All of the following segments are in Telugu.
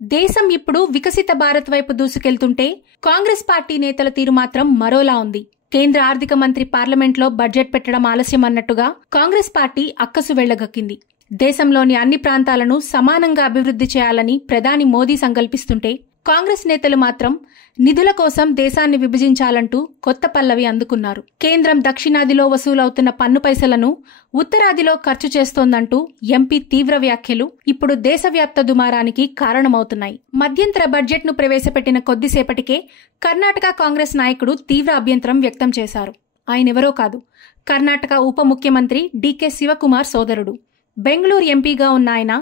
దేశం ఇప్పుడు వికసిత భారత్ వైపు దూసుకెళ్తుంటే కాంగ్రెస్ పార్టీ నేతల తీరు మాత్రం మరోలా ఉంది. కేంద్ర ఆర్థిక మంత్రి పార్లమెంట్లో బడ్జెట్ పెట్టడం ఆలస్యం అన్నట్టుగా కాంగ్రెస్ పార్టీ అక్కసు వెళ్లగక్కింది. దేశంలోని అన్ని ప్రాంతాలను సమానంగా అభివృద్ధి చేయాలని ప్రధాని మోదీ సంకల్పిస్తుంటే కాంగ్రెస్ నేతలు మాత్రం నిధుల కోసం దేశాన్ని విభజించాలంటూ కొత్త పల్లవి అందుకున్నారు. కేంద్రం దక్షిణాదిలో వసూలవుతున్న పన్ను పైసలను ఉత్తరాదిలో ఖర్చు చేస్తోందంటూ ఎంపీ తీవ్ర వ్యాఖ్యలు ఇప్పుడు దేశవ్యాప్త దుమారానికి కారణమవుతున్నాయి. మధ్యంతర బడ్జెట్ను ప్రవేశపెట్టిన కొద్దిసేపటికే కర్ణాటక కాంగ్రెస్ నాయకుడు తీవ్ర అభ్యంతరం వ్యక్తం చేశారు. ఆయనెవరో కాదు, కర్ణాటక ఉప ముఖ్యమంత్రి డీకే శివకుమార్ సోదరుడు. బెంగళూరు ఎంపీగా ఉన్న ఆయన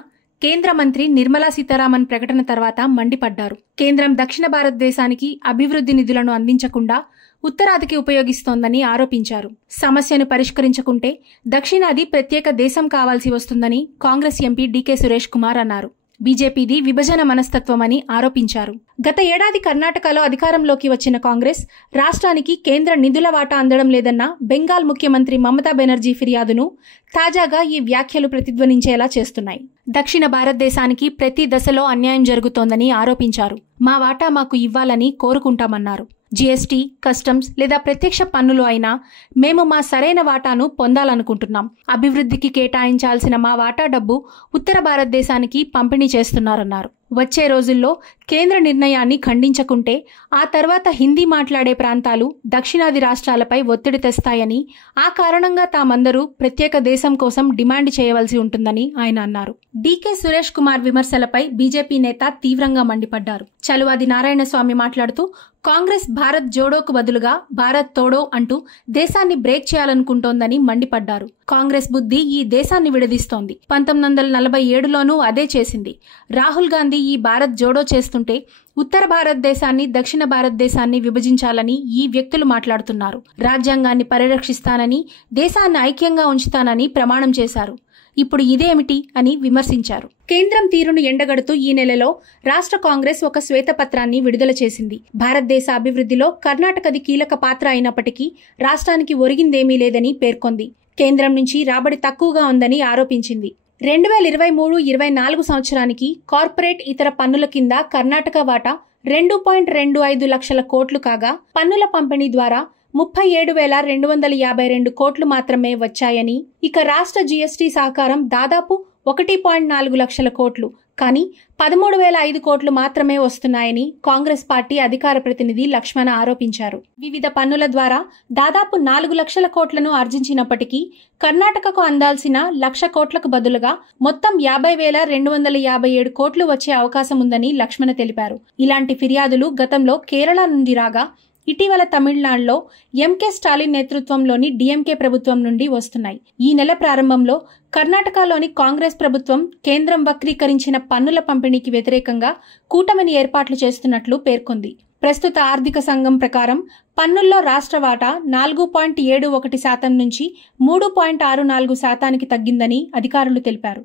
కేంద్ర మంత్రి నిర్మలా సీతారామన్ ప్రకటన తర్వాత మండిపడ్డారు. కేంద్రం దక్షిణ భారతదేశానికి అభివృద్ధి నిధులను అందించకుండా ఉత్తరాదికి ఉపయోగిస్తోందని ఆరోపించారు. సమస్యను పరిష్కరించకుంటే దక్షిణాది ప్రత్యేక దేశం కావాల్సి వస్తుందని కాంగ్రెస్ ఎంపీ డీకే సురేష్ కుమార్ అన్నారు. బీజేపీది విభజన మనస్తత్వమని ఆరోపించారు. గత ఏడాది కర్ణాటకలో అధికారంలోకి వచ్చిన కాంగ్రెస్ రాష్ట్రానికి కేంద్ర నిధుల వాటా అందడం లేదన్న బెంగాల్ ముఖ్యమంత్రి మమతా బెనర్జీ ఫిర్యాదును తాజాగా ఈ వ్యాఖ్యలు ప్రతిధ్వనించేలా చేస్తున్నాయి. దక్షిణ భారతదేశానికి ప్రతి దశలో అన్యాయం జరుగుతోందని ఆరోపించారు. మా వాటా మాకు ఇవ్వాలని కోరుకుంటామన్నారు. జీఎస్టీ, కస్టమ్స్ లేదా ప్రత్యక్ష పన్నులు అయినా మేము మా సరైన వాటాను పొందాలనుకుంటున్నాం. అభివృద్ధికి కేటాయించాల్సిన మా వాటా డబ్బు ఉత్తర భారతదేశానికి పంపిణీ చేస్తున్నారన్నారు. వచ్చే రోజుల్లో కేంద్ర నిర్ణయాన్ని ఖండించకుంటే ఆ తర్వాత హిందీ మాట్లాడే ప్రాంతాలు దక్షిణాది రాష్ట్రాలపై ఒత్తిడి తెస్తాయని, ఆ కారణంగా తామందరూ ప్రత్యేక దేశం కోసం డిమాండ్ చేయవలసి ఉంటుందని ఆయన అన్నారు. డీకే సురేష్ కుమార్ విమర్శలపై బీజేపీ నేత తీవ్రంగా మండిపడ్డారు. చలువాది నారాయణస్వామి మాట్లాడుతూ కాంగ్రెస్ భారత్ జోడోకు బదులుగా భారత్ తోడో అంటూ దేశాన్ని బ్రేక్ చేయాలనుకుంటోందని మండిపడ్డారు. కాంగ్రెస్ బుద్ధి ఈ దేశాన్ని విడదీస్తోంది. 1947లోనూ అదే చేసింది. రాహుల్ గాంధీ ఈ భారత్ జోడో చేస్తుంటే ఉత్తర భారతదేశాన్ని, దక్షిణ భారతదేశాన్ని విభజించాలని ఈ వ్యక్తులు మాట్లాడుతున్నారు. రాజ్యాంగాన్ని పరిరక్షిస్తానని, దేశాన్ని ఐక్యంగా ఉంచుతానని ప్రమాణం చేశారు. ఇప్పుడు ఇదేమిటి అని విమర్శించారు. కేంద్రం తీరును ఎండగడుతూ ఈ నెలలో రాష్ట్ర కాంగ్రెస్ ఒక శ్వేతపత్రాన్ని విడుదల చేసింది. భారతదేశ అభివృద్ధిలో కర్ణాటకది కీలక పాత్ర అయినప్పటికీ రాష్ట్రానికి ఒరిగిందేమీ లేదని పేర్కొంది. కేంద్రం నుంచి రాబడి తక్కువగా ఉందని ఆరోపించింది. 2023-24 సంవత్సరానికి కార్పొరేట్ ఇతర పన్నుల కింద కర్ణాటక వాటా 2.25 లక్షల కోట్లు కాగా పన్నుల పంపిణీ ద్వారా 37,252 కోట్లు మాత్రమే వచ్చాయని, ఇక రాష్ట్ర జీఎస్టీ సహకారం దాదాపు 1.4 లక్షల కోట్లు, కానీ 13,005 కోట్లు మాత్రమే వస్తున్నాయని కాంగ్రెస్ పార్టీ అధికార ప్రతినిధి లక్ష్మణ ఆరోపించారు. వివిధ పన్నుల ద్వారా దాదాపు 4 లక్షల కోట్లను ఆర్జించినప్పటికీ కర్ణాటకకు అందాల్సిన 1,00,000 కోట్లకు బదులుగా మొత్తం 50,257 కోట్లు వచ్చే అవకాశం ఉందని లక్ష్మణ తెలిపారు. ఇలాంటి ఫిర్యాదులు గతంలో కేరళ నుండి రాగా ఇటీవల తమిళనాడులో ఎంకే స్టాలిన్ నేతృత్వంలోని డీఎంకే ప్రభుత్వం నుండి వస్తున్నాయి. ఈ నెల ప్రారంభంలో కర్ణాటకలోని కాంగ్రెస్ ప్రభుత్వం కేంద్రం వక్రీకరించిన పన్నుల పంపిణీకి వ్యతిరేకంగా కూటమిని ఏర్పాట్లు చేస్తున్నట్లు పేర్కొంది. ప్రస్తుత ఆర్థిక సంఘం ప్రకారం పన్నుల్లో రాష్ట్ర వాటా 4.71% నుంచి 3.64% తగ్గిందని అధికారులు తెలిపారు.